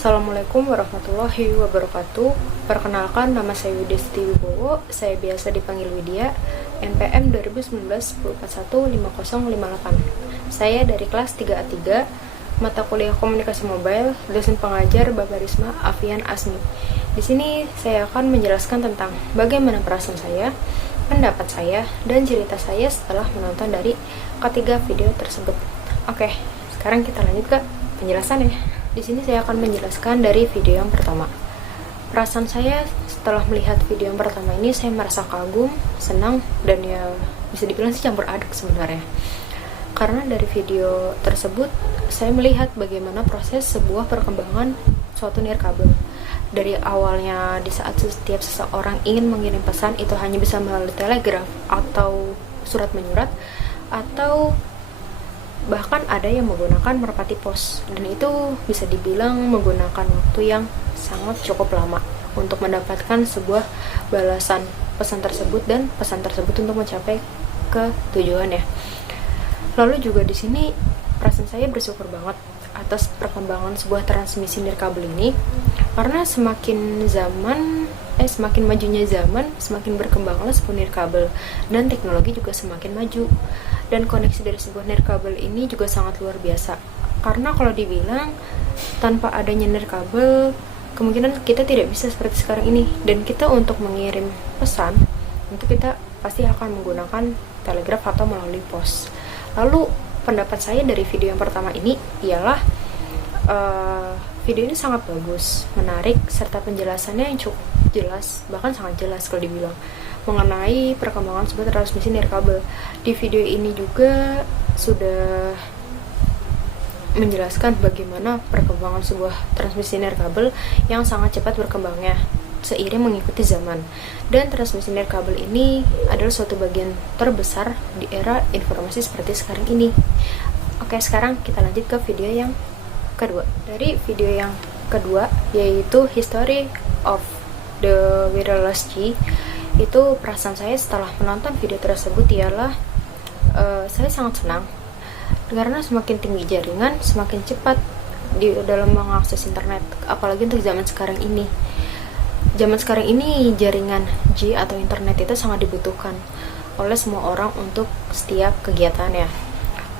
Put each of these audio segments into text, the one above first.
Assalamualaikum warahmatullahi wabarakatuh. Perkenalkan, nama saya Widesti Wibowo. Saya biasa dipanggil Widya. NPM 2019-1041-5058. Saya dari kelas 3A3, mata kuliah Komunikasi Mobile, dosen pengajar Bapak Risma Afian Asmi. Di sini saya akan menjelaskan tentang bagaimana perasaan saya, pendapat saya, dan cerita saya setelah menonton dari ketiga video tersebut. Oke, sekarang kita lanjut ke penjelasannya. Di sini saya akan menjelaskan dari video yang pertama. Perasaan saya setelah melihat video yang pertama ini, saya merasa kagum, senang, dan ya bisa dibilang sih campur aduk sebenarnya. Karena dari video tersebut, saya melihat bagaimana proses sebuah perkembangan suatu nirkabel. Dari awalnya di saat setiap seseorang ingin mengirim pesan itu hanya bisa melalui telegraf atau surat menyurat, atau bahkan ada yang menggunakan merpati pos, dan itu bisa dibilang menggunakan waktu yang sangat cukup lama untuk mendapatkan sebuah balasan pesan tersebut dan pesan tersebut untuk mencapai ke tujuannya. Lalu juga di sini perasaan saya bersyukur banget atas perkembangan sebuah transmisi nirkabel ini, karena semakin majunya zaman, semakin berkembanglah sebuah nirkabel, dan teknologi juga semakin maju. Dan koneksi dari sebuah nirkabel ini juga sangat luar biasa. Karena kalau dibilang tanpa adanya nirkabel, kemungkinan kita tidak bisa seperti sekarang ini. Dan kita untuk mengirim pesan, itu kita pasti akan menggunakan telegraf atau melalui pos. Lalu pendapat saya dari video yang pertama ini ialah video ini sangat bagus, menarik, serta penjelasannya yang cukup jelas, bahkan sangat jelas kalau dibilang, mengenai perkembangan sebuah transmisi nirkabel. Di video ini juga sudah menjelaskan bagaimana perkembangan sebuah transmisi nirkabel yang sangat cepat berkembangnya seiring mengikuti zaman. Dan transmisi nirkabel ini adalah suatu bagian terbesar di era informasi seperti sekarang ini. Oke, sekarang kita lanjut ke video yang kedua. Dari video yang kedua, yaitu History of the Wireless G, itu perasaan saya setelah menonton video tersebut ialah saya sangat senang, karena semakin tinggi jaringan, semakin cepat di dalam mengakses internet, apalagi untuk zaman sekarang ini. Zaman sekarang ini jaringan G atau internet itu sangat dibutuhkan oleh semua orang untuk setiap kegiatannya.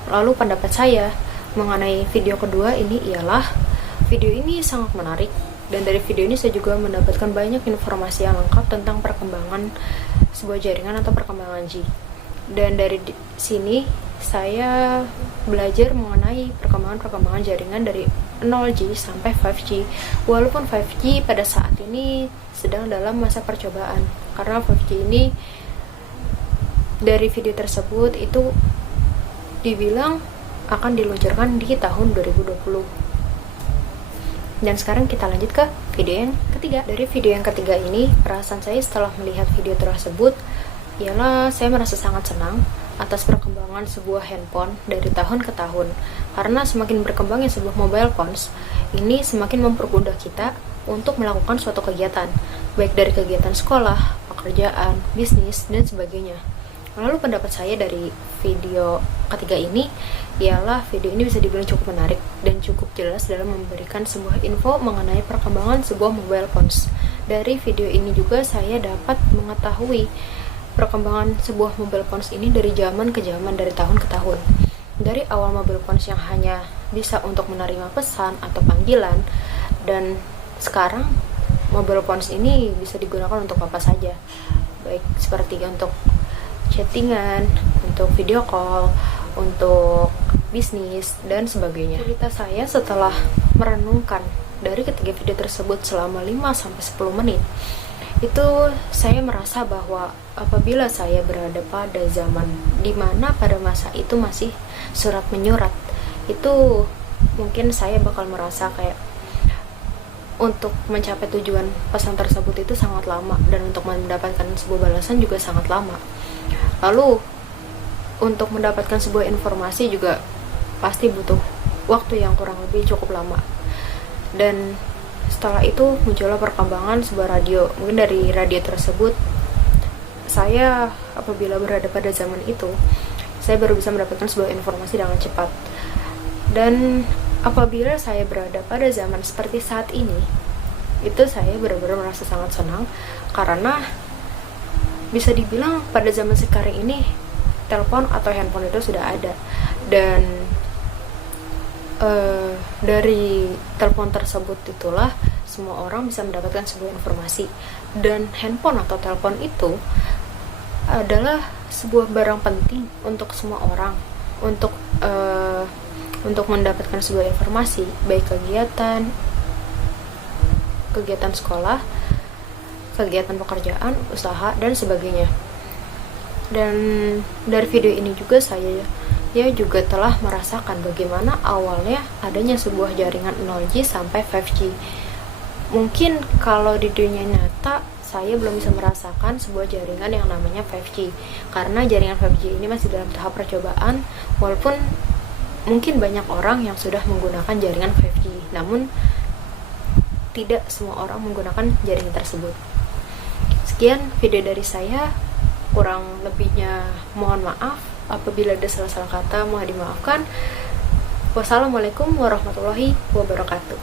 Lalu pendapat saya mengenai video kedua ini ialah video ini sangat menarik, dan dari video ini saya juga mendapatkan banyak informasi yang lengkap tentang perkembangan sebuah jaringan atau perkembangan G. Dan dari sini saya belajar mengenai perkembangan jaringan dari 0G sampai 5G. Walaupun 5G pada saat ini sedang dalam masa percobaan, karena 5G ini dari video tersebut itu dibilang akan diluncurkan di tahun 2020. Dan sekarang kita lanjut ke video yang ketiga. Dari video yang ketiga ini, perasaan saya setelah melihat video tersebut ialah saya merasa sangat senang atas perkembangan sebuah handphone dari tahun ke tahun. Karena semakin berkembangnya sebuah mobile phones, ini semakin mempermudah kita untuk melakukan suatu kegiatan, baik dari kegiatan sekolah, pekerjaan, bisnis, dan sebagainya. Lalu pendapat saya dari video ketiga ini ialah video ini bisa dibilang cukup menarik dan cukup jelas dalam memberikan sebuah info mengenai perkembangan sebuah mobile phones. Dari video ini juga saya dapat mengetahui perkembangan sebuah mobile phones ini dari zaman ke zaman, dari tahun ke tahun. Dari awal mobile phones yang hanya bisa untuk menerima pesan atau panggilan, dan sekarang mobile phones ini bisa digunakan untuk apa saja, baik seperti untuk chattingan, untuk video call, untuk bisnis, dan sebagainya. Cerita saya setelah merenungkan dari ketiga video tersebut selama 5-10 menit, itu saya merasa bahwa apabila saya berada pada zaman dimana pada masa itu masih surat menyurat, itu mungkin saya bakal merasa kayak untuk mencapai tujuan pesan tersebut itu sangat lama, dan untuk mendapatkan sebuah balasan juga sangat lama. Lalu untuk mendapatkan sebuah informasi juga pasti butuh waktu yang kurang lebih cukup lama. Dan setelah itu muncullah perkembangan sebuah radio. Mungkin dari radio tersebut saya apabila berada pada zaman itu, saya baru bisa mendapatkan sebuah informasi dengan cepat. Dan apabila saya berada pada zaman seperti saat ini, itu saya benar-benar merasa sangat senang karena bisa dibilang pada zaman sekarang ini telepon atau handphone itu sudah ada, dan dari telepon tersebut itulah semua orang bisa mendapatkan sebuah informasi. Dan handphone atau telepon itu adalah sebuah barang penting untuk semua orang untuk mendapatkan sebuah informasi, baik kegiatan sekolah, kegiatan pekerjaan, usaha, dan sebagainya. Dan dari video ini juga saya juga telah merasakan bagaimana awalnya adanya sebuah jaringan 0G sampai 5G. Mungkin kalau di dunia nyata saya belum bisa merasakan sebuah jaringan yang namanya 5G, karena jaringan 5G ini masih dalam tahap percobaan, walaupun mungkin banyak orang yang sudah menggunakan jaringan 5G, namun tidak semua orang menggunakan jaringan tersebut. Sekian video dari saya, kurang lebihnya mohon maaf. Apabila ada salah-salah kata mohon dimaafkan. Wassalamualaikum warahmatullahi wabarakatuh.